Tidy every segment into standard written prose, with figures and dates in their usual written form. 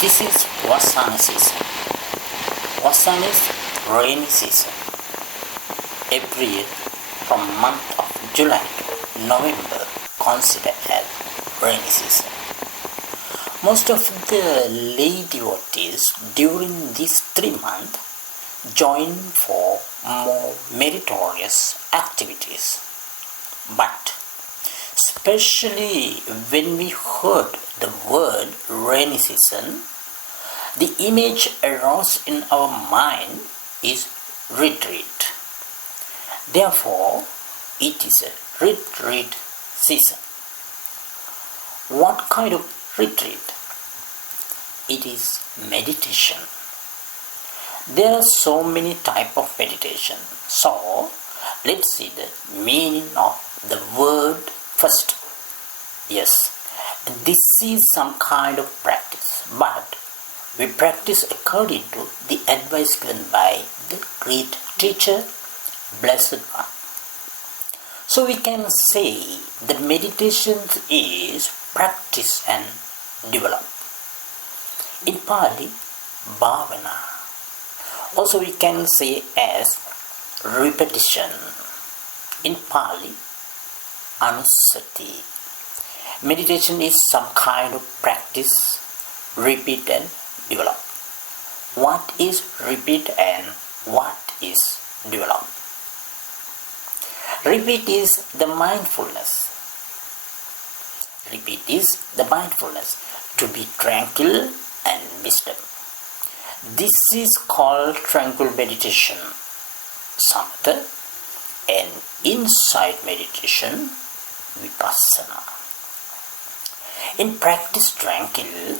This is Vasana season. Vasana is rainy season. Every year from month of July to November considered as rainy season. Most of the lay devotees during these 3 months join for more meritorious activities. But especially when we heard the word rainy season, the image arose in our mind is retreat. Therefore, it is a retreat season. What kind of retreat? It is meditation. There are so many types of meditation. So, let's see the meaning of the word first. Yes, this is some kind of practice, but we practice according to the advice given by the great teacher, Blessed One. So we can say that meditation is practice and develop. In Pali, bhavana. Also we can say as repetition. In Pali, anusati. Meditation is some kind of practice, repeat and develop. What is repeat and what is develop? Repeat is the mindfulness. Repeat is the mindfulness, to be tranquil and wisdom. This is called tranquil meditation, samatha, and inside meditation, vipassana. In practice tranquil,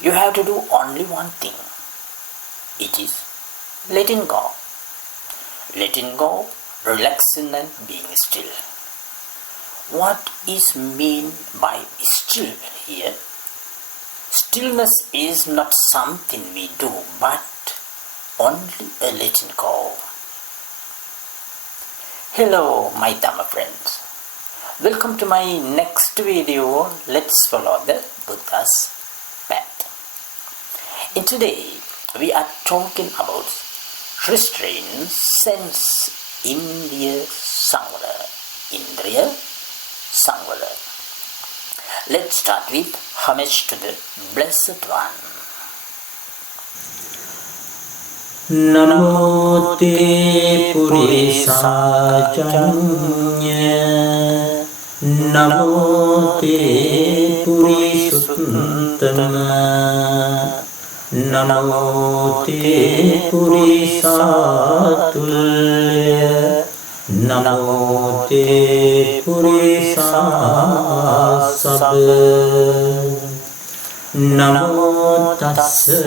you have to do only one thing. It is letting go. Letting go, relaxing and being still. What is meant by still here? Stillness is not something we do, but only a letting go. Hello, my Dhamma friends. Welcome to my next video. Let's follow the Buddha's path. In today, we are talking about restraint, sense, Indriya Samvara. Indriya Samvara. Let's start with homage to the Blessed One. Namo te purisajanya, Namo te purisuttama, Namo te purisatulya, Namo te purisasabha. Namo tassa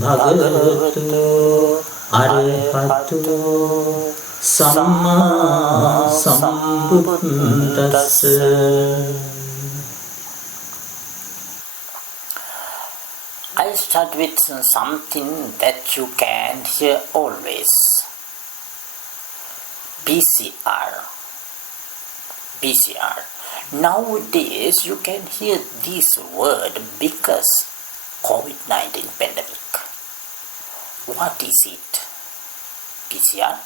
bhagavato arahato samma sambuddhassa. I start with something that you can hear always. PCR. PCR. Nowadays you can hear this word because COVID-19 pandemic. What is it? PCR?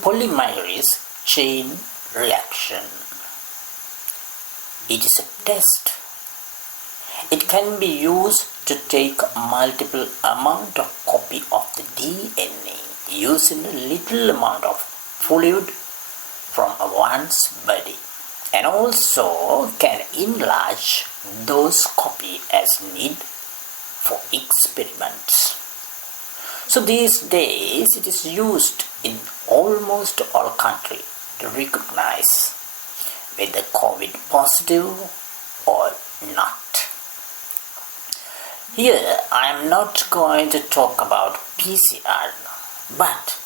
Polymerase chain reaction. It is a test. It can be used to take multiple amount of copy of the DNA using a little amount of fluid from one's body, and also can enlarge those copy as need for experiments. So these days it is used in almost all countries to recognize whether COVID positive or not. Here I am not going to talk about PCR, but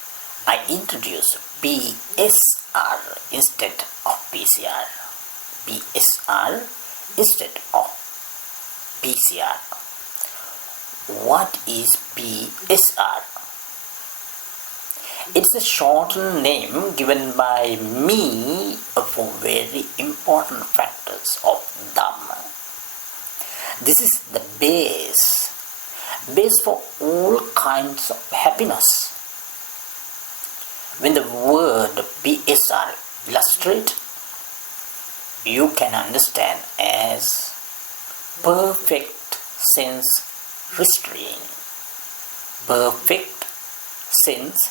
I introduce PSR instead of PCR. PSR instead of PCR. What is PSR? It's a shortened name given by me for very important factors of Dhamma. This is the base base for all kinds of happiness. When the word PSR illustrate, you can understand as perfect sense restraint. Perfect sense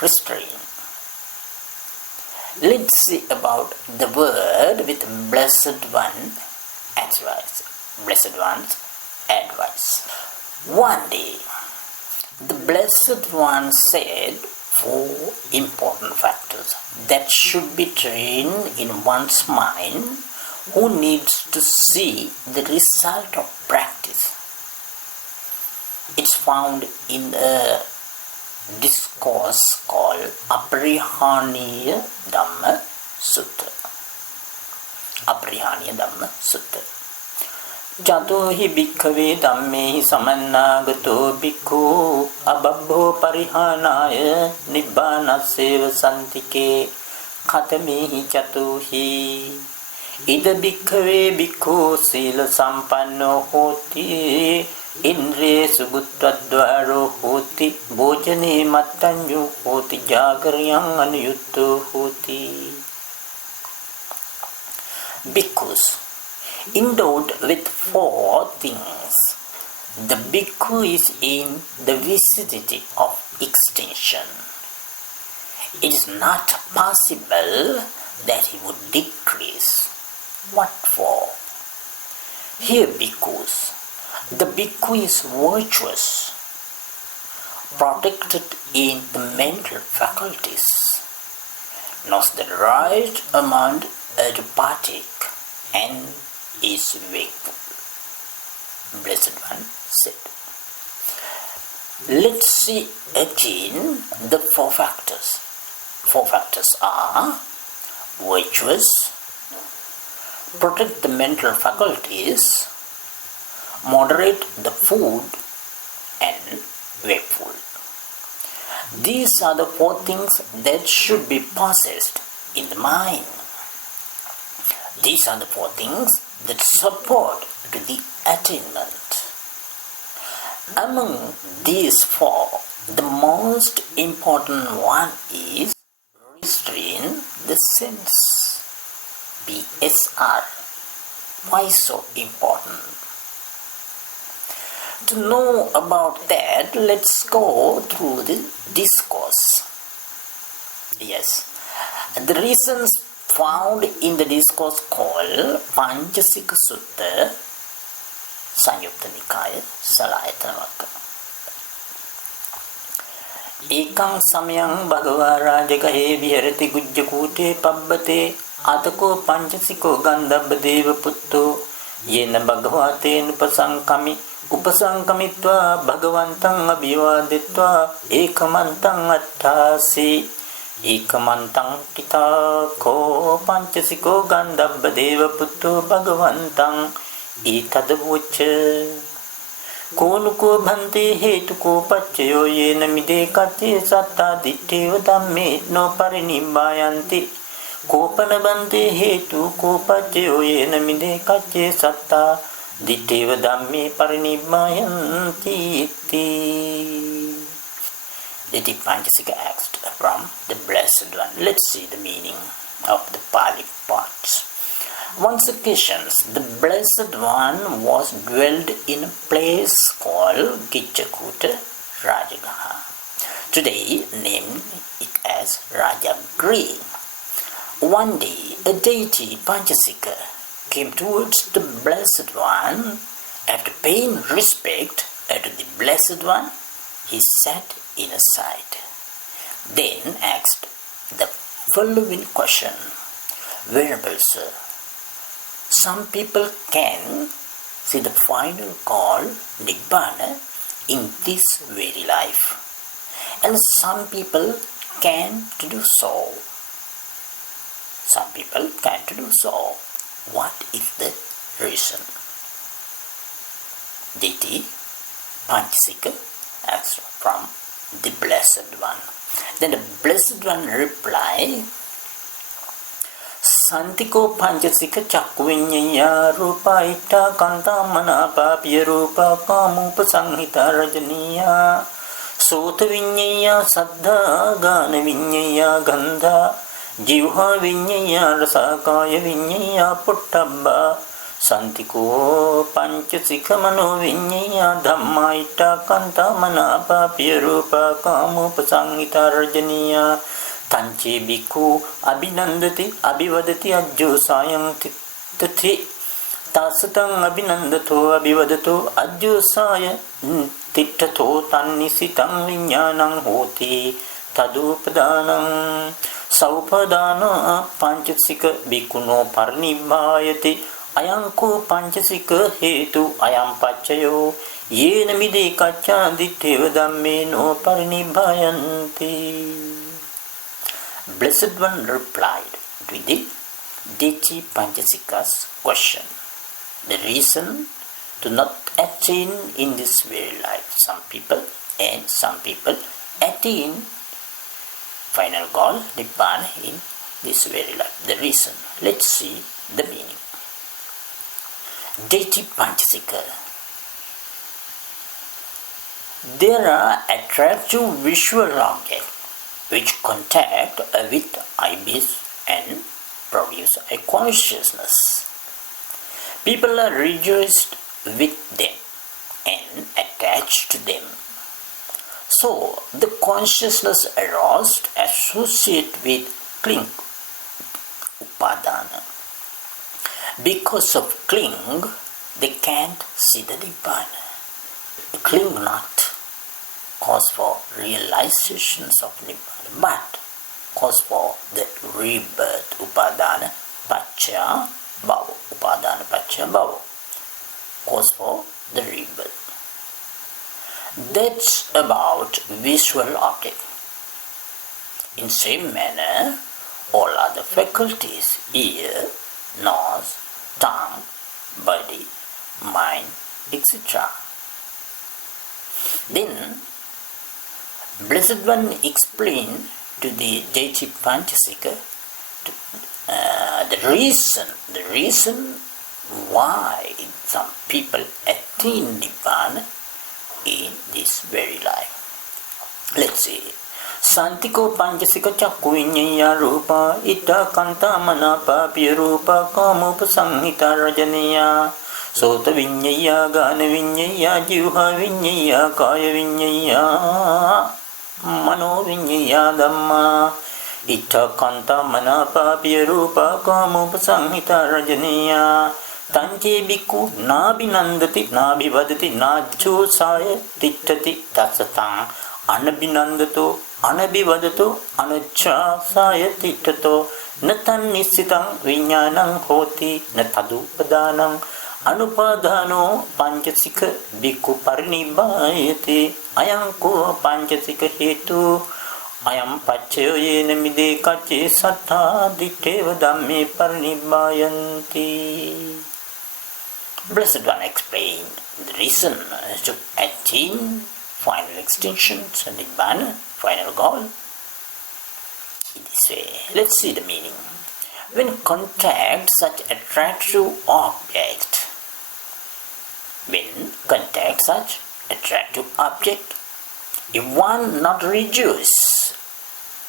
restraint. Let's see about the word with Blessed One advice. Blessed One's advice. One day, the Blessed One said 4 important factors that should be trained in one's mind who needs to see the result of practice. It's found in a discourse called Aparihaniya Dhamma Sutta. Aparihaniya Dhamma Sutta. Jato hi bhikkhave dhammehi samannagato bhikkhu ababho parihanaya nibbanasseva santike katamehi jato hi ida bhikkhave bhikkhu sila sampanno hoti indriya subuttadvaro hoti bhojane mattanyu hoti jagaryang anuyutto hoti. Bhikkhus endowed with 4 things. The bhikkhu is in the vicinity of extinction. It is not possible that he would decrease. What for? Here, bhikkhus, the bhikkhu is virtuous, protected in the mental faculties, knows the right amount to partake, and is wakeful. Blessed One said. Let's see again the 4 factors. 4 factors are virtuous, protect the mental faculties, moderate the food, and wakeful. These are the 4 things that should be possessed in the mind. These are the 4 things that support to the attainment. Among these 4, the most important one is restrain the sense. PSR. Why so important? To know about that, let's go through the discourse. Yes, the reasons found in the discourse called Panchasika Sutta, Sanyutta Nikaya, Salayatanavaka. Ekam samayang bhagava rajagahe viharati gujjakute pabbate atako panchasiko gandhabba deva putto yena bhagavate upasankamitva bhagavantang abhivaditva ekamantang attasi ekamantang kita ko panchasiko gandhabba deva putto bhagavantang itadavocha Konuko bhante hetuko pacchayo yena mide katye satta ditteva dhamme no parinibbayanti kopana bhante hetuko pacchayo yena mide katye satta ditteva dhamme parinibbayanti iti. The Panchasika asked from the Blessed One. Let's see the meaning of the Pali parts. Once occasions, the Blessed One was dwelled in a place called Gijjakuta Rajagaha, today named it as Rajagri. One day, a deity Panchasika came towards the Blessed One. After paying respect to the Blessed One, he sat in a side, then asked the following question: Venerable Sir, some people can see the final call, Nibbana, in this very life, and some people can't do so. Some people can't do so. What is the reason? Deity Panchasika asked from the Blessed One. Then the Blessed One replied, Santiko Panchasika Chakvinyaya Rupa Ita Kanta Manapa Piya Rupa Kamupa Sanghita Rajaniya Sota Vinyaya Saddha Gana Vinyaya Gandha Jivha Vinyaya Rasakaya Vinyaya Puttabha Santiko Panchasika Mano Vinyaya Dhamma Ita Kanta Manapa Piya Rupa Kamupa Sanghita Rajaniya Tanche bhikkhu abhinandati abhivadati ajjo sayam tithati tasatang abhinandato abhivadato ajjo saya tittato tannisitam viññānaṁ hoti tadupadanam saupadana panchasika bhikkhuno parinibbāyati ayanko panchasika hetu ayam paccayo yena mide kaccā ditteva dhammeno parinibbāyanti. Blessed One replied to the Dechi Panchasika's question. The reason to not attain in this very life. Some people attain final goal, Nibbana, in this very life. The reason. Let's see the meaning. Dechi Panchasika. There are attractive visual objects which contact with ibis and produce a consciousness. People are rejoiced with them and attached to them. So the consciousness aroused associate with cling, upadana. Because of cling, they can't see the Nibbana. Cling not cause for realizations of Nibbana, but cause for the rebirth, upadana paccaya bhava, upadana paccaya bhava, cause for the rebirth. That's about visual object. In same manner, all other faculties, ear, nose, tongue, body, mind, etc. Then Blessed One explained to the Dechi Panchasika the reason why some people attain Nibbana in this very life. Let's see. Santiko Panchasika Chakku Viññaya Rupa Ita Kanta Manapa Piya Rupa Kamupa Sanghita Rajaniya Sota Viññaya Gana Viññaya Jivha Viññaya Kaya Viññaya Mano Viññaya Dhamma Ita Kanta Manapa Piya Rupa Kamupa Sanghita Rajaniya Tanche bhikkhu nabhinandati nabhivadati najjo saya tittati tasatang anabhinandato anabhivadato anaccha saya tittato natan nissitang viññānaṁ hoti natadupadanam anupadano panchasika bhikkhu parinibbāyate ayanko panchasika hetu ayam paccayo yena mide kacce sattha ditteva dhamme parinibbāyanti. Blessed One explained the reason to attain final extinction, Nibbana, final goal, in this way. Let's see the meaning. When contact such attractive object, if one not rejoice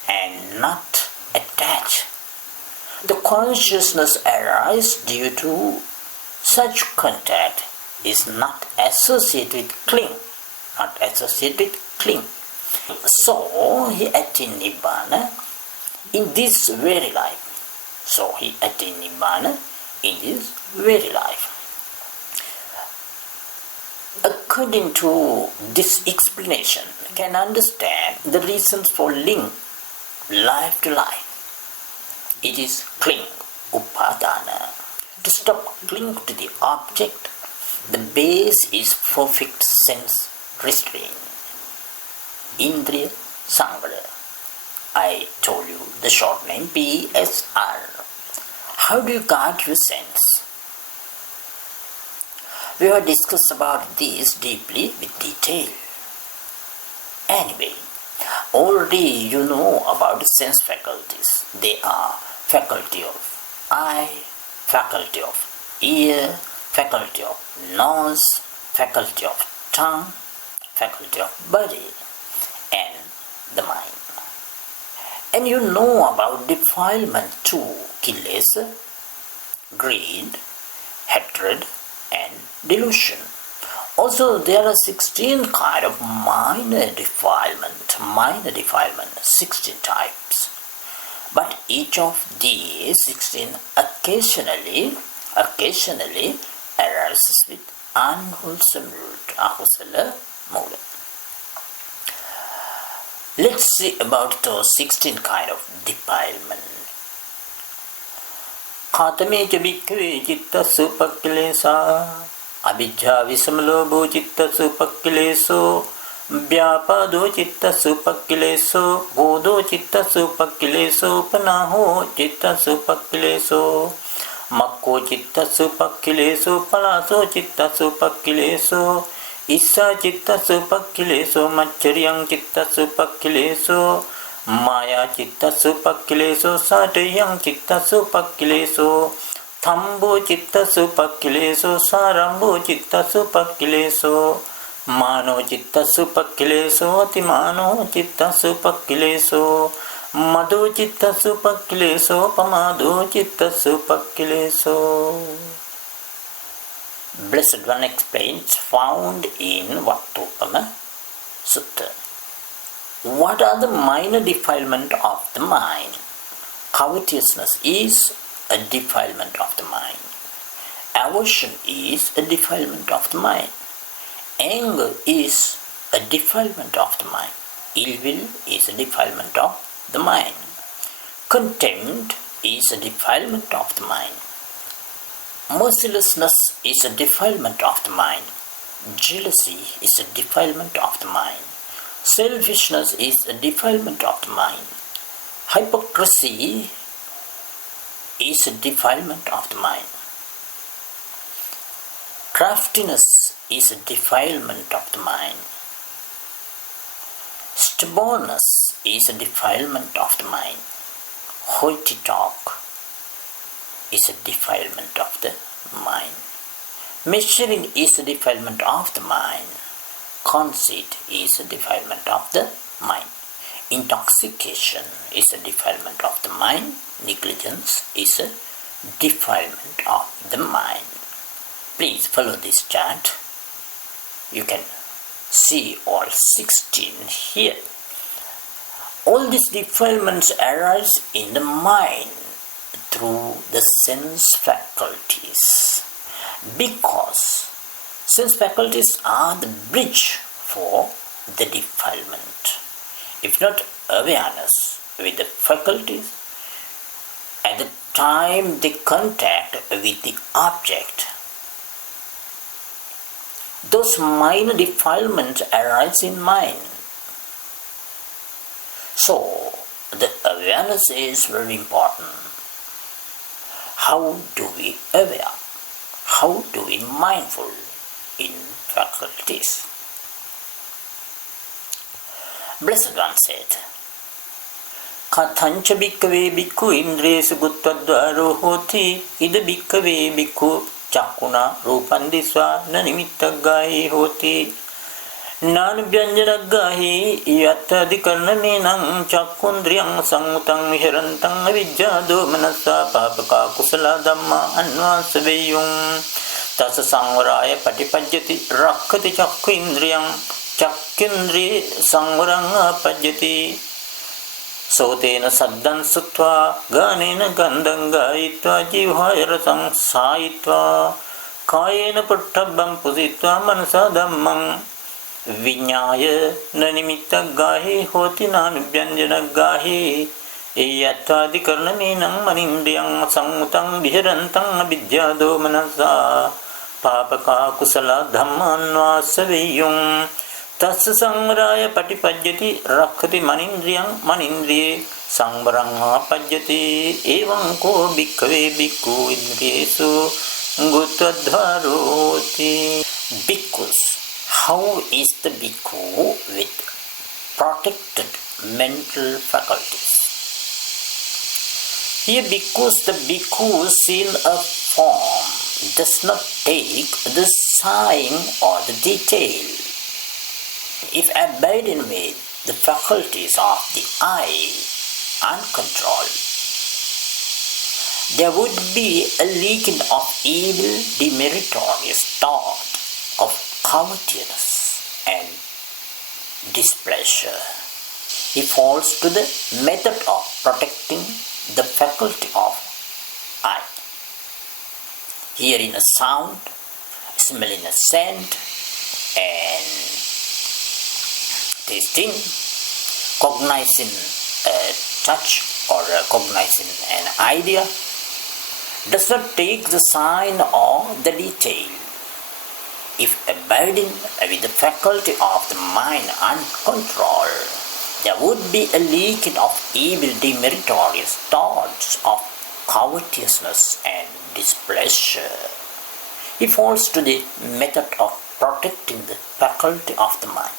and not attach, the consciousness arises due to such contact is not associated with cling, So he attained Nibbana in this very life. According to this explanation, we can understand the reasons for link life to life. It is cling, upadana. To stop cling to the object, the base is perfect sense restraint. Indriya Samvara. I told you the short name PSR. How do you guard your sense? We have discussed about this deeply with detail. Anyway, already you know about the sense faculties. They are faculty of eye, faculty of ear, faculty of nose, faculty of tongue, faculty of body, and the mind. And you know about defilement too, kilesa, greed, hatred, and delusion. Also, there are 16 kind of minor defilement, 16 types. But each of these 16 occasionally arises with unwholesome root, akusala mula. Let's see about those 16 kind of defilement. Khatame ca bhikkhave citta supakilesa abhijja visamalobo citta supakileso vyapado citta supakileso vodo citta supakileso panaho citta supakileso makko citta supakileso palaso citta supakileso issa citta supakileso maccaryang citta supakileso maya citta supakileso satayang citta supakileso Thambo citta supakileso sarambo citta supakileso mano citta supakileso timano citta supakileso mado citta supakileso pamado citta supakileso. Blessed One explains, found in Vattupama Sutta. What are the minor defilement of the mind? Covetousness is a defilement of the mind. Aversion is a defilement of the mind. Anger is a defilement of the mind. Ill will is a defilement of the mind. Contempt is a defilement of the mind. Mercilessness is a defilement of the mind. Jealousy is a defilement of the mind. Selfishness is a defilement of the mind. Hypocrisy is a defilement of the mind. Craftiness is a defilement of the mind. Stubbornness is a defilement of the mind. Hoity talk is a defilement of the mind. Measuring is a defilement of the mind. Conceit is a defilement of the mind. Intoxication is a defilement of the mind. Negligence is a defilement of the mind. Please follow this chart. You can see all 16 here. All these defilements arise in the mind through the sense faculties, because sense faculties are the bridge for the defilement. If not awareness with the faculties, at the time they contact with the object, those minor defilements arise in mind. So, the awareness is very important. How do we aware? How do we mindful in faculties? Blessed One said, Kathancha bhikkave bhikkhu indresu guttadvaro hoti ida bhikkave bhikkhu chakuna rupandisva nanimittaggahi hoti nanubhyanjanaggahi yattadikarnamenang chakkundriyang samutang viharantang avijjado manasa papaka kusala dhamma anvasaveyum tasa samvaraya patipajyati rakkati chakku indriyang chakkindri samvarang apajyati sotena saddam sutva ganena gandham gayitva jivhaya rasam sayitva kayena puttabham pusitva manasa dhammam vinyaya nanimittaggahi hoti nanubhyanjanaggahi yattadikarnamenang manindriyang samutang viharantang abhidyado manasa papaka kusala dhammanvasaveyum tassa samvaraya patipajyati rakkati manindriyang manindriye samvarang apajyati evam ko bhikkave bhikkhu indriyesu guttadharoti. Bhikkhus, how is the bhikkhu with protected mental faculties? Here, because the bhikkhus in a form does not take the sign or the detail. If abiding with the faculties of the eye uncontrolled, there would be a leaking of evil, demeritorious thought of covetousness and displeasure. He falls to the method of protecting the faculty of eye. Hearing a sound, smelling a scent, and tasting, cognizing a touch or cognizing an idea, does not take the sign or the detail. If abiding with the faculty of the mind uncontrolled, there would be a leaking of evil, demeritorious thoughts of covetousness and displeasure. He falls to the method of protecting the faculty of the mind.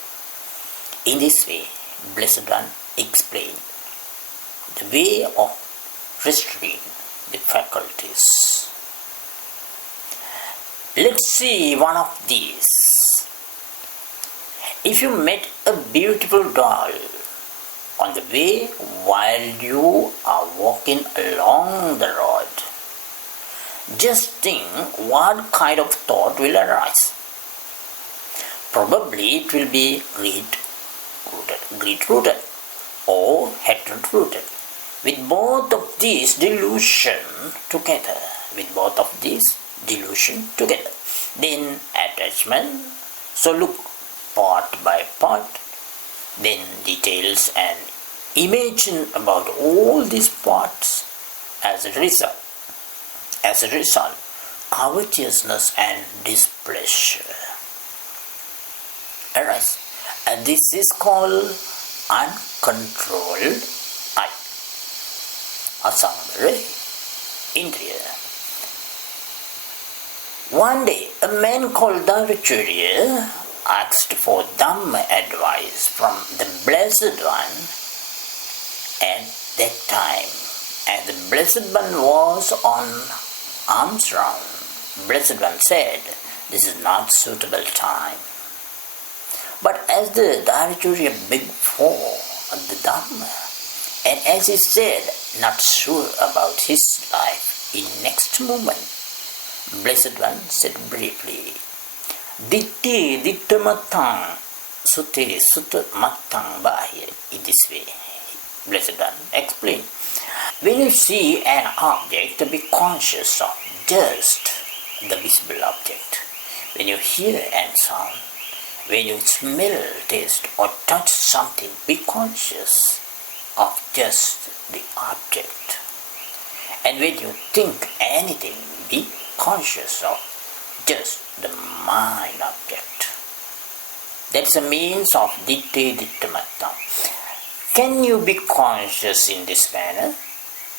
In this way, Blessed One explained the way of restraining the faculties. Let's see one of these. If you met a beautiful doll on the way while you are walking along the road, just think what kind of thought will arise. Probably it will be greed-rooted or hatred-rooted. With both of these delusions together, then attachment. So look part by part, then details and imagine about all these parts. As a result, covetousness and displeasure arise. And this is called uncontrolled eye. Asamvara Indriya. One day, a man called Dharacharya asked for Dhamma advice from the Blessed One at that time, and the Blessed One was on alms round. Blessed One said, "This is not suitable time." But as the Dharacharya begged for the Dhamma, and as he said, not sure about his life, in next moment, Blessed One said briefly, "Ditte dittamattang, sute sutamattang bahir." In this way, Blessed One explained, when you see an object, be conscious of just the visible object. When you hear an sound, when you smell, taste, or touch something, be conscious of just the object. And when you think anything, be conscious of just the mind object. That's a means of ditte dittamattang. Can you be conscious in this manner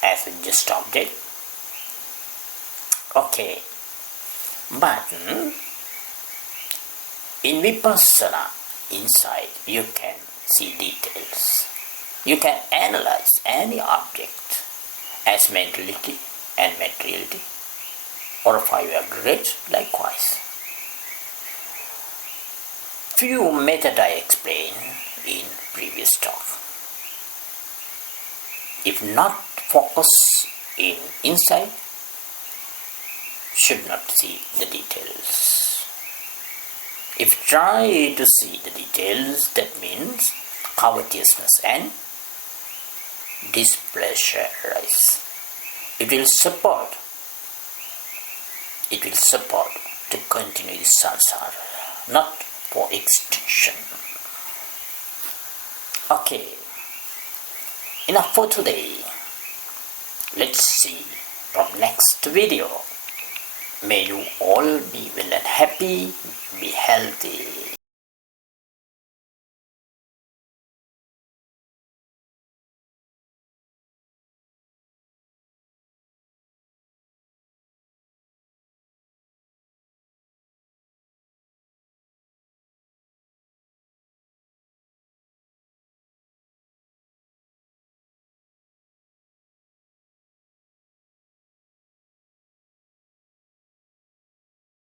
as a just object? Okay. But in Vipassana, inside, you can see details. You can analyze any object as mentality and materiality, or five aggregates likewise. Few methods I explained in previous talk. If not focus in inside, should not see the details. If try to see the details, that means covetousness and displeasure arise. It will support to continue the samsara, not for extinction. Okay, enough for today. Let's see from next video. May you all be well and happy, be healthy.